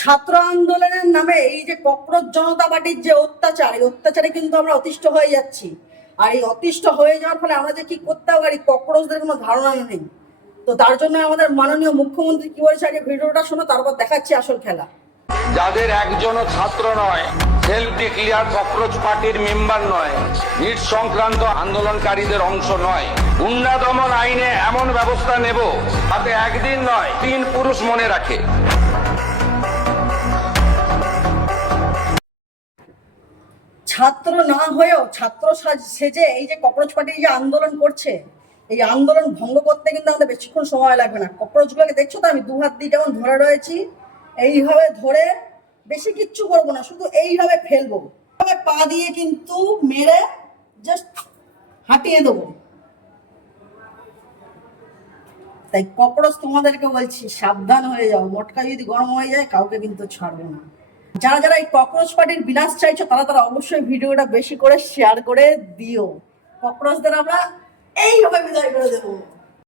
ছাত্র আন্দোলনের নামে এই যে ককরোচ জনতা পার্টির যে অত্যাচার, এই অত্যাচারে কিন্তু আমরা অতিষ্ঠ হয়ে যাচ্ছি। আর এই অতিষ্ঠ হয়ে যাওয়ার ফলে আমরা যে কি করতে পারি ককরোচদের কোনো ধারণা নেই। তো তার জন্য আমাদের মাননীয় মুখ্যমন্ত্রী কি বলেছে আগে ভিডিওটা শোনো, তারপর দেখাচ্ছি আসল খেলা। যাদের একজনও ছাত্র নয়, সেলফ ডিক্লিয়ার ককরোচ পার্টির মেম্বার নয়, নিট সংক্রান্ত আন্দোলনকারীদের অংশ নয়, গুন্ডা দমন আইনে এমন ব্যবস্থা নেব তাতে একদিন নয় 3 পুরুষ মনে রাখে। ছাত্র না হয়েও ছাত্র সেজে এই যে ককরোচ পার্টি যে আন্দোলন করছে, এই আন্দোলন ভঙ্গ করতে কিন্তু আমাদের বেশিক্ষণ সময় লাগবে না। ককরোচগুলোকে দেখছো তো, আমি 2 হাত দিয়ে যেমন ধরে রয়েছি, এইভাবে ধরে বেশি কিচ্ছু করবো না, শুধু এইভাবে ফেলবো, পা দিয়ে কিন্তু মেরে জাস্ট হাঁটিয়ে দেবো। তাই ককরোচ তোমাদেরকে বলছি সাবধান হয়ে যাও, মটকা যদি গরম হয়ে যায় কাউকে কিন্তু ছাড়বো না। যারা যারা এই ককরোচ পার্টির বিনাশ চাইছো তারা তারা অবশ্যই ভিডিওটা বেশি করে শেয়ার করে দিও। ককরোচদের আমরা এইভাবে বিদায় করে দেবো।